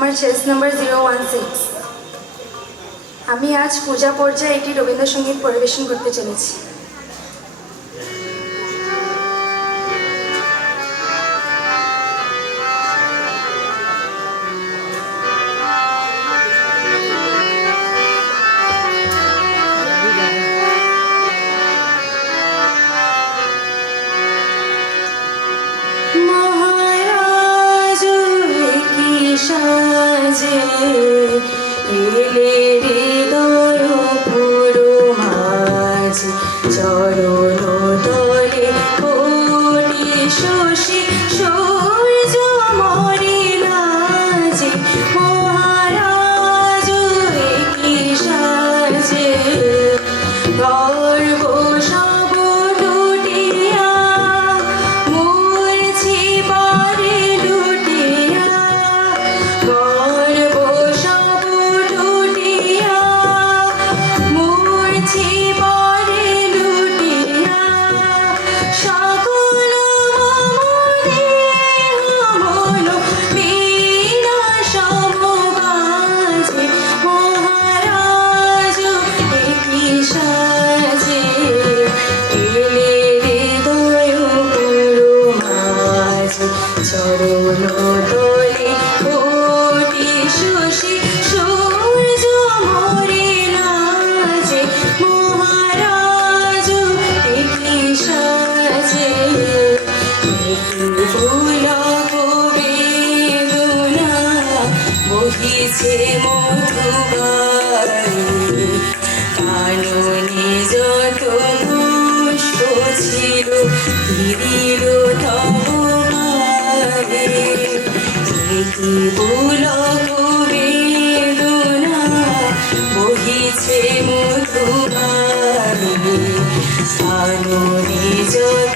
আমার chess number 016। আমি আজ পূজা পর্যায়ে একটি রবীন্দ্রসঙ্গীত পরিবেশন করতে চলেছি। মহারাজ কি সাজে এলে হৃদয় পুরো মাঝ চরণ তলে কোটি শশী সূর্য মরে লাজে। মহারাজ কি সাজে গর্ব সব লুটিয়া মূর্ছি পারে লুটিয়া গর্ব সব লুটিয়া মূর্ছি পারে লুটিয়া সকল মনে মন বীণা সমবাজে। মহারাজ কি সাজে এলে হৃদয় পুরো মাঝ চরণ তলে কোটি শশী সূর্য মরে লাজে। মহারাজ কি সাজে পুলক বেদনা বহিছে মধুবায়ু কাননে যত পুষ্প ছিল দিল তব গায়ে। কি পুলক বেদনা বহিছে মধুবায়ু কাননে যত